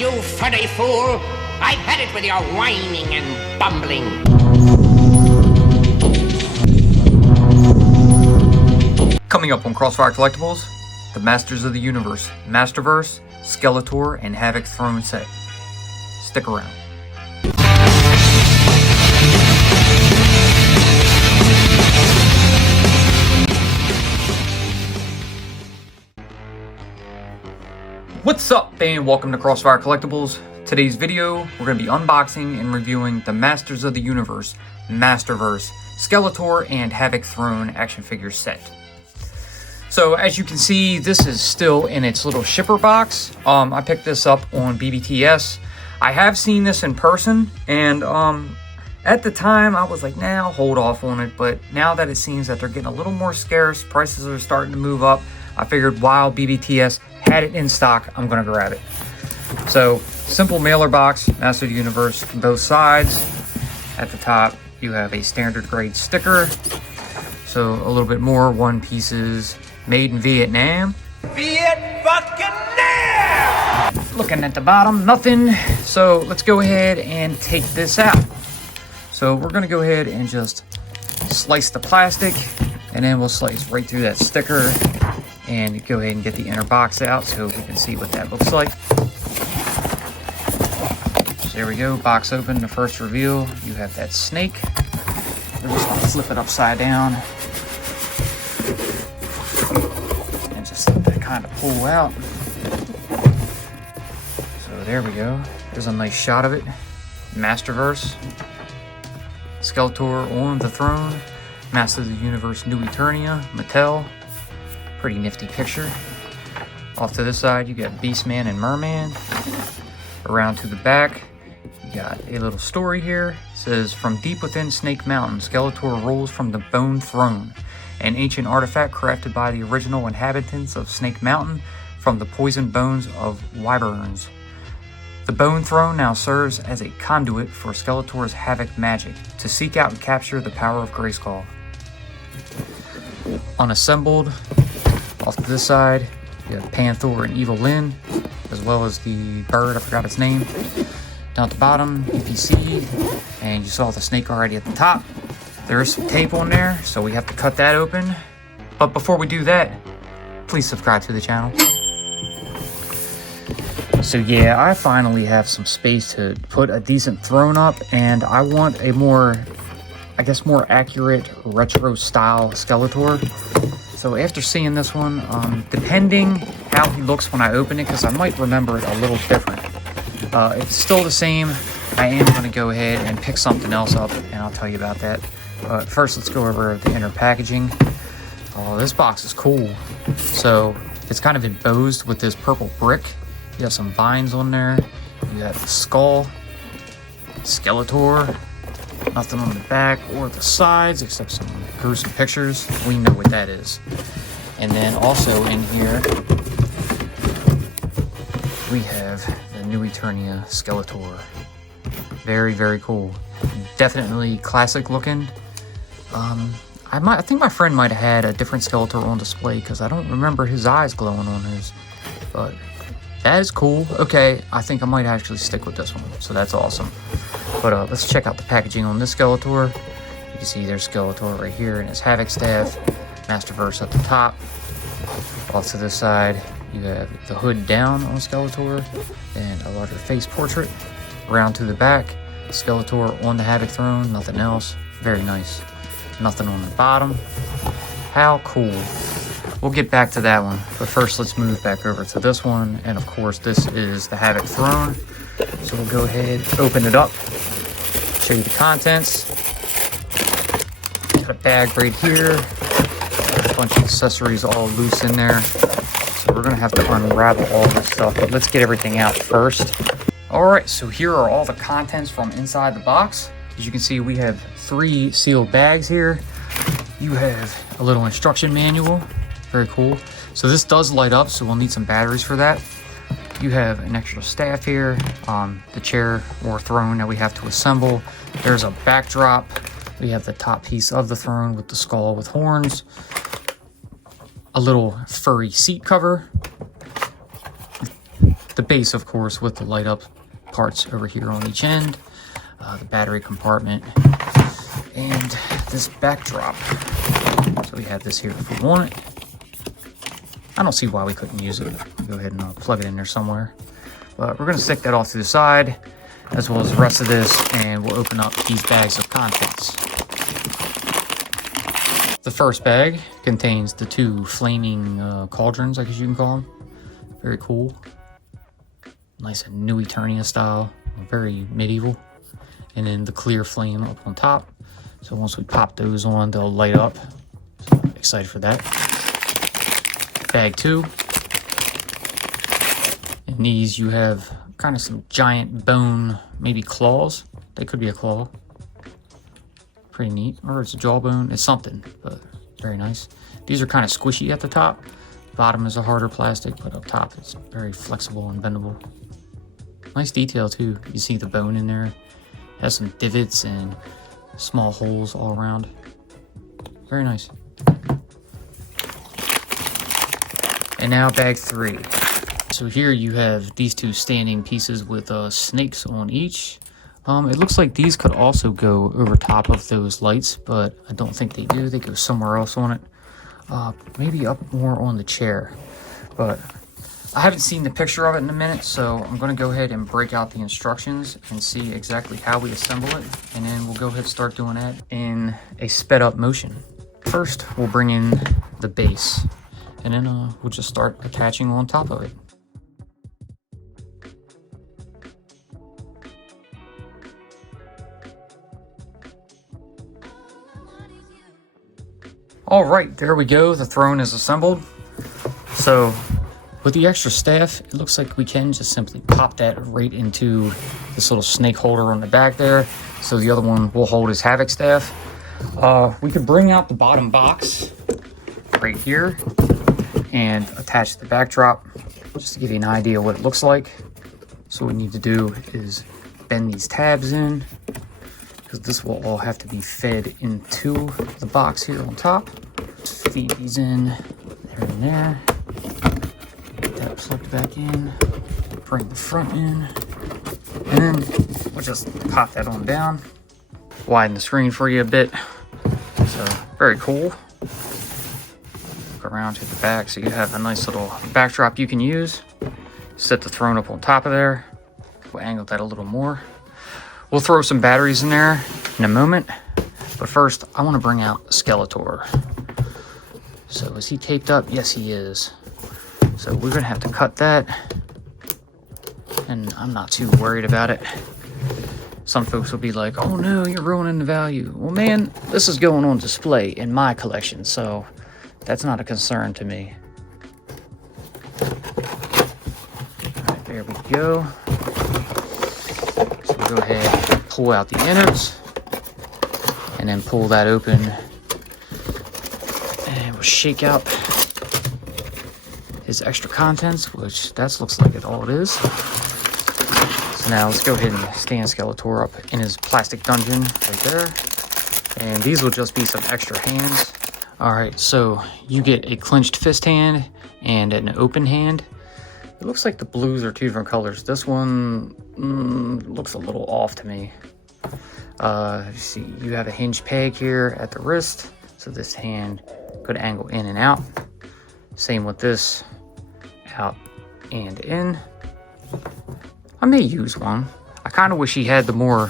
you funny fool! I've had it with your whining and bumbling. Coming up on Crossfire Collectibles, the Masters of the Universe, Masterverse, Skeletor, and HAVOC THRONE Set. Stick around. What's up, and welcome to Crossfire Collectibles. Today's video, we're going to be unboxing and reviewing the Masters of the Universe, Masterverse, Skeletor, and HAVOC THRONE action figure set. So as you can see, this is still in its little shipper box. I picked this up on BBTS. I have seen this in person, and at the time I was like, nah, I'll hold off on it. But now that it seems that they're getting a little more scarce, prices are starting to move up, I figured while BBTS had it in stock, I'm gonna grab it. So simple mailer box, Master of the Universe, both sides. At the top, you have a standard grade sticker. So a little bit more one pieces. Made in Vietnam. Looking at the bottom, nothing. So let's go ahead and take this out. So we're gonna go ahead and just slice the plastic, and then we'll slice right through that sticker and go ahead and get the inner box out so we can see what that looks like. So there we go, box open, the first reveal. You have that snake. We're just gonna flip it upside down and just kind of pull out. So there we go. There's a nice shot of it. Masterverse. Skeletor on the throne. Master of the Universe New Eternia, Mattel. Pretty nifty picture. Off to this side, you got Beastman and Merman. Around to the back, you got a little story here. It says, from deep within Snake Mountain, Skeletor rolls from the Bone Throne, an ancient artifact crafted by the original inhabitants of Snake Mountain from the poisoned bones of wyverns. The Bone Throne now serves as a conduit for Skeletor's HAVOC magic to seek out and capture the power of Grayskull. Unassembled, off to this side, you have Panther and Evil Lyn, as well as the bird, I forgot its name. Down at the bottom, EPC, and you saw the snake already at the top. There is some tape on there, so we have to cut that open. But before we do that, please subscribe to the channel. So yeah, I finally have some space to put a decent throne up, and I want a more, I guess, more accurate retro style Skeletor. So after seeing this one, depending how he looks when I open it, because I might remember it a little different. If it's still the same, I am going to go ahead and pick something else up, and I'll tell you about that. But first, let's go over the inner packaging. Oh, this box is cool. So it's kind of embossed with this purple brick. You have some vines on there. You have the skull, Skeletor. Nothing on the back or the sides except some gruesome pictures. We know what that is. And then also in here, we have the New Eternia Skeletor. Very, very cool. Definitely classic looking. I think my friend might have had a different Skeletor on display because I don't remember his eyes glowing on his. But that is cool. Okay, I think I might actually stick with this one. So that's awesome. But let's check out the packaging on this Skeletor. You can see there's Skeletor right here in his HAVOC staff. Masterverse at the top. Off to this side, you have the hood down on Skeletor and a larger face portrait. Around to the back, Skeletor on the HAVOC throne, nothing else. Very nice. Nothing on the bottom. How cool. We'll get back to that one. But first, let's move back over to this one. And of course, this is the HAVOC throne. So we'll go ahead, open it up, show you the contents. Got a bag right here, a bunch of accessories all loose in there. So we're gonna have to unravel all this stuff, but let's get everything out first. All right, so here are all the contents from inside the box. As you can see, we have 3 sealed bags here. You have a little instruction manual, very cool. So this does light up, so we'll need some batteries for that. You have an extra staff here, the chair or throne that we have to assemble. There's a backdrop. We have the top piece of the throne with the skull with horns. A little furry seat cover. the base, of course, with the light up parts over here on each end, the battery compartment, and this backdrop. So we have this here if we want it. I don't see why we couldn't use it. Go ahead and plug it in there somewhere. But we're going to stick that off to the side, as well as the rest of this, and we'll open up these bags of contents. The first bag contains the two flaming cauldrons, I guess you can call them. Very cool. Nice and New Eternia style. Very medieval. And then the clear flame up on top. So once we pop those on, they'll light up. So I'm excited for that. Bag 2. In these you have kind of some giant bone, maybe claws. They could be a claw. Pretty neat. Or it's a jawbone. It's something, but very nice. These are kind of squishy at the top. Bottom is a harder plastic, but up top it's very flexible and bendable. Nice detail too. You see the bone in there. It has some divots and small holes all around. Very nice. And now bag 3. So here you have these two standing pieces with snakes on each. It looks like these could also go over top of those lights, but I don't think they do. They go somewhere else on it. Maybe up more on the chair. But I haven't seen the picture of it in a minute, so I'm going to go ahead and break out the instructions and see exactly how we assemble it. And then we'll go ahead and start doing that in a sped up motion. First, we'll bring in the base. And then we'll just start attaching on top of it. All right, there we go. The throne is assembled. So with the extra staff, it looks like we can just simply pop that right into this little snake holder on the back there. So the other one will hold his HAVOC staff. We could bring out the bottom box right here and attach the backdrop just to give you an idea what it looks like. So what we need to do is bend these tabs in, because this will all have to be fed into the box here on top. Just feed these in there and there. Get that plugged back in. Bring the front in. And then we'll just pop that on down. Widen the screen for you a bit. So, very cool. Look around to the back so you have a nice little backdrop you can use. Set the throne up on top of there. We'll angle that a little more. We'll throw some batteries in there in a moment, but first I want to bring out Skeletor. So is he taped up? Yes, he is. So we're going to have to cut that, and I'm not too worried about it. Some folks will be like, oh no, you're ruining the value. Well man, this is going on display in my collection, so that's not a concern to me. All right, there we go. Go ahead and pull out the innards and then pull that open, and we'll shake out his extra contents, which that looks like it all it is. So now let's go ahead and stand Skeletor up in his plastic dungeon right there, and these will just be some extra hands. All right, so you get a clenched fist hand and an open hand. It looks like the blues are two different colors. This one looks a little off to me. See, you have a hinge peg here at the wrist, so this hand could angle in and out. Same with this, out and in. I may use one. I kind of wish he had the more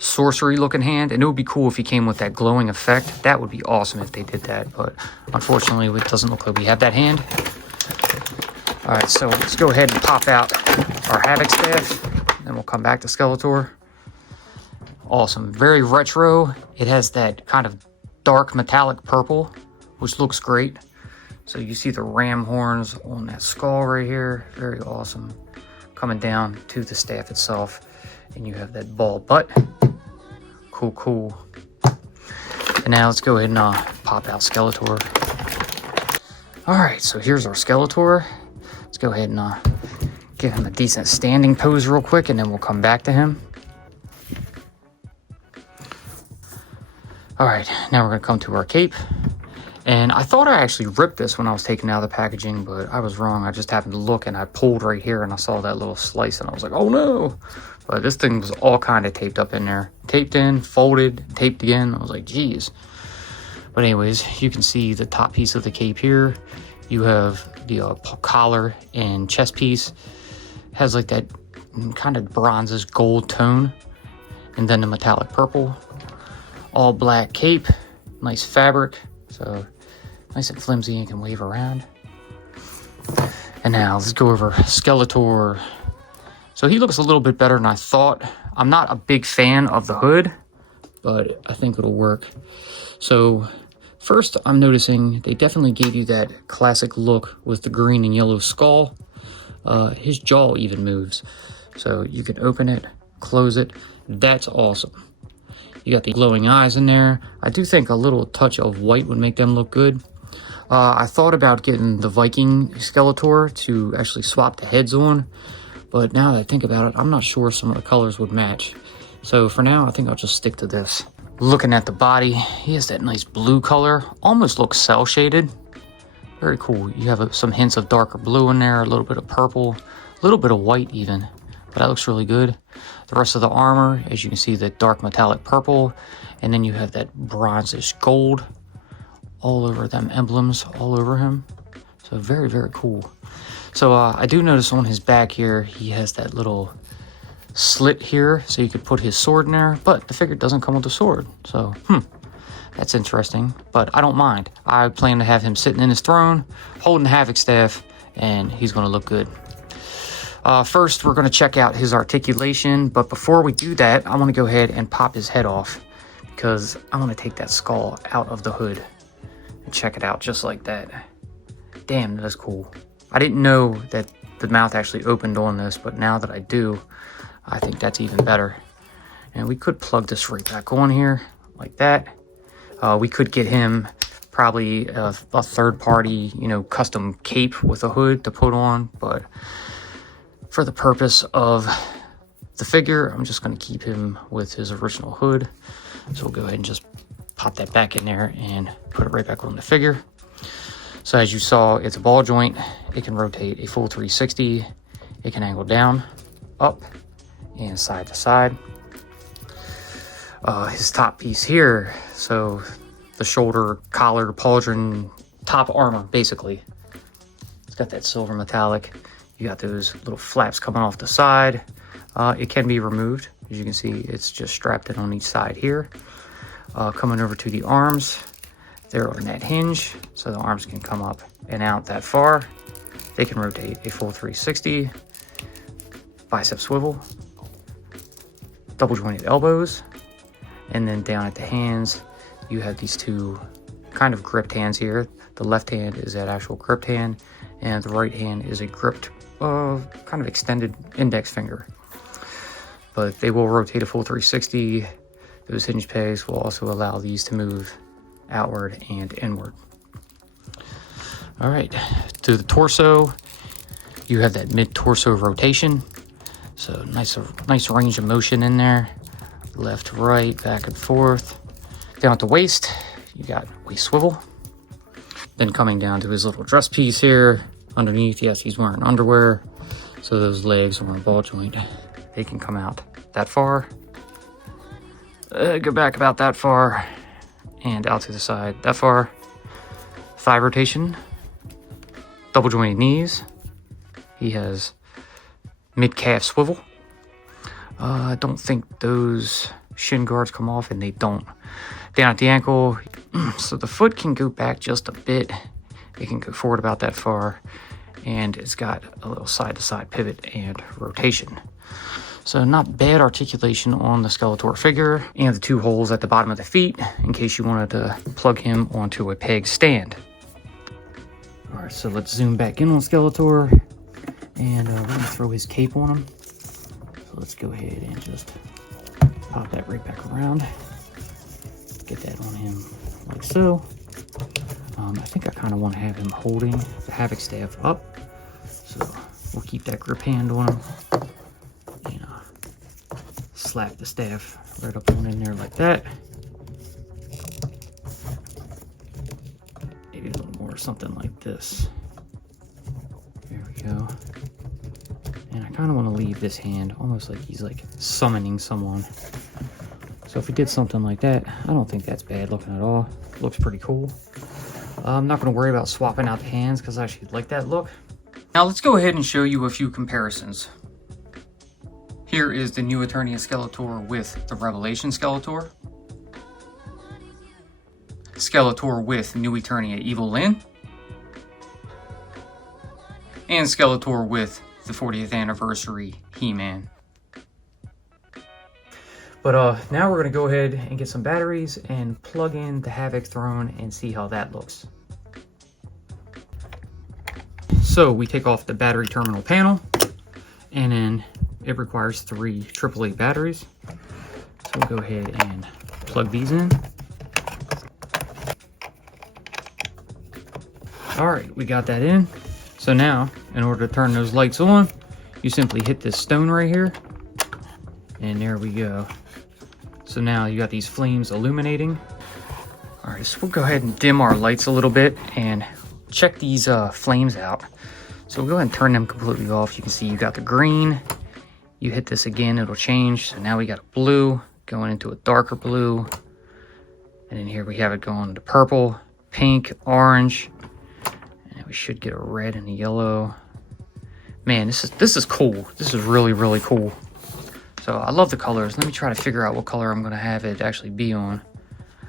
sorcery looking hand, and it would be cool if he came with that glowing effect. That would be awesome if they did that, but unfortunately it doesn't look like we have that hand. All right, so let's go ahead and pop out our HAVOC staff, then we'll come back to Skeletor. Awesome, very retro. It has that kind of dark metallic purple, which looks great. So you see the ram horns on that skull right here, very awesome. Coming down to the staff itself, and you have that ball butt. Cool, cool. And now let's go ahead and pop out Skeletor. All right, so here's our Skeletor. Let's go ahead and give him a decent standing pose real quick, and then we'll come back to him. All right, now we're gonna come to our cape, And I thought I actually ripped this when I was taking out of the packaging, but I was wrong. I just happened to look and I pulled right here and I saw that little slice and I was like, oh no. But this thing was all kind of taped up in there. Taped in, folded, taped again. I was like, geez. But anyways, you can see the top piece of the cape here. You have the collar and chest piece. Has like that kind of bronzes gold tone. And then the metallic purple. All black cape. Nice fabric. So nice and flimsy and can wave around. And now let's go over Skeletor. So he looks a little bit better than I thought. I'm not a big fan of the hood, but I think it'll work. So first I'm noticing they definitely gave you that classic look with the green and yellow skull. His jaw even moves. So you can open it, close it. That's awesome. You got the glowing eyes in there. I do think a little touch of white would make them look good. I thought about getting the Viking Skeletor to actually swap the heads on, but now that I think about it, I'm not sure some of the colors would match. So for now, I think I'll just stick to this. Looking at the body, he has that nice blue color, almost looks cell shaded. Very cool. You have some hints of darker blue in there, a little bit of purple, a little bit of white even, but that looks really good. The rest of the armor, as you can see, that dark metallic purple, and then you have that bronzish gold all over them emblems, all over him. So very, very cool. So I do notice on his back here, he has that little slit here, so you could put his sword in there, but the figure doesn't come with a sword. So, that's interesting, but I don't mind. I plan to have him sitting in his throne, holding the HAVOC staff, and he's gonna look good. First, we're going to check out his articulation, but before we do that, I want to go ahead and pop his head off because I want to take that skull out of the hood and check it out just like that. Damn, that's cool. I didn't know that the mouth actually opened on this, but now that I do, I think that's even better. And we could plug this right back on here like that. We could get him probably a third-party, custom cape with a hood to put on, but for the purpose of the figure, I'm just going to keep him with his original hood. So we'll go ahead and just pop that back in there and put it right back on the figure. So as you saw, it's a ball joint. It can rotate a full 360. It can angle down, up, and side to side. His top piece here, so the shoulder, collar, pauldron, top armor, basically. It's got that silver metallic. You got those little flaps coming off the side. It can be removed. As you can see, it's just strapped in on each side here. Coming over to the arms, they're on that hinge, so the arms can come up and out that far. They can rotate a full 360, bicep swivel, double jointed elbows, and then down at the hands, you have these two kind of gripped hands here. The left hand is that actual gripped hand, and the right hand is a gripped kind of extended index finger. But they will rotate a full 360. Those hinge pegs will also allow these to move outward and inward. All right, to the torso, you have that mid-torso rotation. So nice range of motion in there. Left, right, back and forth. Down at the waist, you got waist swivel. Then coming down to his little dress piece here. Underneath, yes, he's wearing underwear, so those legs are on a ball joint. They can come out that far, go back about that far, and out to the side that far. Thigh rotation, double jointed knees. He has mid-calf swivel. I don't think those shin guards come off, and they don't. Down at the ankle, so the foot can go back just a bit. It can go forward about that far, and it's got a little side-to-side pivot and rotation. So not bad articulation on the Skeletor figure, and the two holes at the bottom of the feet in case you wanted to plug him onto a peg stand. All right, so let's zoom back in on Skeletor, and we're gonna throw his cape on him. So let's go ahead and just pop that right back around. Get that on him like so. I think I kind of want to have him holding the HAVOC staff up, so we'll keep that grip hand on him and slap the staff right up on in there like that. something like this. There we go. And I kind of want to leave this hand almost like he's like summoning someone. So if we did something like that, I don't think that's bad looking at all. Looks pretty cool. I'm not going to worry about swapping out the hands because I actually like that look. Now let's go ahead and show you a few comparisons. Here is the New Eternia Skeletor with the Revelation Skeletor. Skeletor with New Eternia Evil Lyn. And Skeletor with the 40th anniversary He-Man. But now we're going to go ahead and get some batteries and plug in the HAVOC Throne and see how that looks. So we take off the battery terminal panel, and then it requires 3 AAA batteries. So we'll go ahead and plug these in. Alright, we got that in. So now, in order to turn those lights on, you simply hit this stone right here, and there we go. So now you got these flames illuminating. All right, so we'll go ahead and dim our lights a little bit and check these flames out. So we'll go ahead and turn them completely off. You can see you got the green. You hit this again, it'll change. So now we got a blue going into a darker blue. And then here we have it going to purple, pink, orange. And we should get a red and a yellow. Man, this is cool. This is really, really cool. So I love the colors. Let me try to figure out what color I'm going to have it actually be on.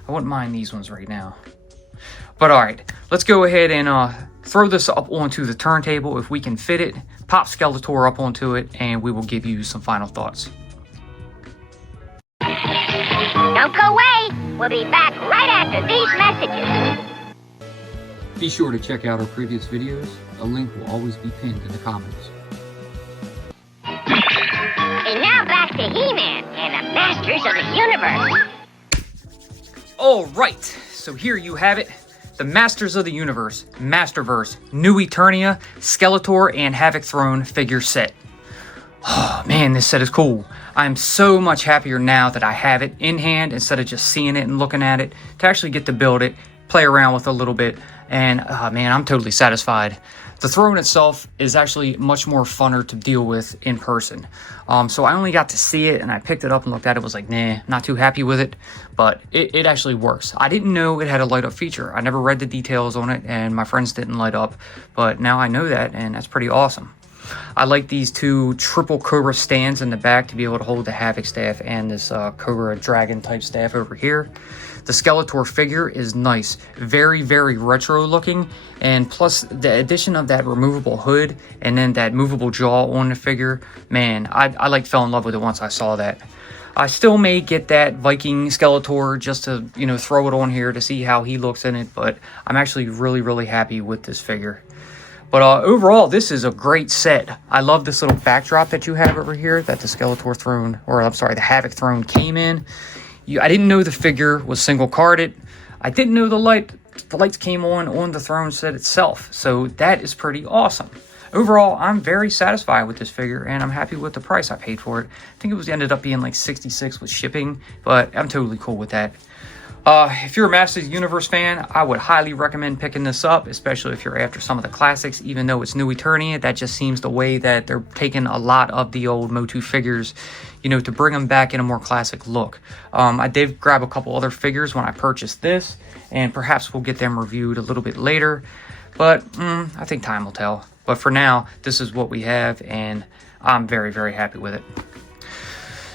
I wouldn't mind these ones right now. But all right, let's go ahead and throw this up onto the turntable if we can fit it. Pop Skeletor up onto it, and we will give you some final thoughts. Don't go away. We'll be back right after these messages. Be sure to check out our previous videos. A link will always be pinned in the comments. And now back to He-Man and the Masters of the Universe. All right, so here you have it. The Masters of the Universe, Masterverse, New Eternia, Skeletor, and HAVOC Throne figure set. Oh man, this set is cool. I'm so much happier now that I have it in hand instead of just seeing it and looking at it, to actually get to build it, play around with it a little bit, and man, I'm totally satisfied. The throne itself is actually much more funner to deal with in person. So I only got to see it, and I picked it up and looked at it, was like, nah, not too happy with it, but it actually works. I didn't know it had a light up feature. I never read the details on it, and my friends didn't light up, but now I know that, and that's pretty awesome. I like these 2 triple Cobra stands in the back to be able to hold the HAVOC staff and this Cobra Dragon type staff over here. The Skeletor figure is nice, very, very retro looking, and plus the addition of that removable hood and then that movable jaw on the figure, man, I like fell in love with it once I saw that. I still may get that Viking Skeletor just to, you know, throw it on here to see how he looks in it, but I'm actually really, really happy with this figure. But overall, this is a great set. I love this little backdrop that you have over here that the Skeletor throne, or I'm sorry, the HAVOC throne came in. I didn't know the figure was single carded. I didn't know the lights came on the throne set itself. So that is pretty awesome. Overall, I'm very satisfied with this figure, and I'm happy with the price I paid for it. I think it ended up being like $66 with shipping, but I'm totally cool with that. If you're a Masters of the Universe fan, I would highly recommend picking this up, especially if you're after some of the classics. Even though it's New Eternia, that just seems the way that they're taking a lot of the old MOTU figures, you know, to bring them back in a more classic look. I did grab a couple other figures when I purchased this, and perhaps we'll get them reviewed a little bit later, but I think time will tell. But for now, this is what we have, and I'm very, very happy with it.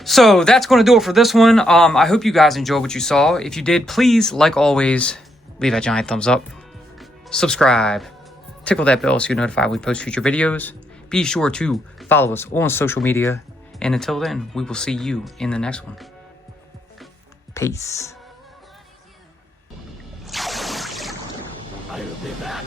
So that's going to do it for this one. I hope you guys enjoyed what you saw. If you did, please, like always, leave that giant thumbs up, subscribe, tickle that bell so you're notified when we post future videos. Be sure to follow us on social media. And until then, we will see you in the next one. Peace. I'll be back.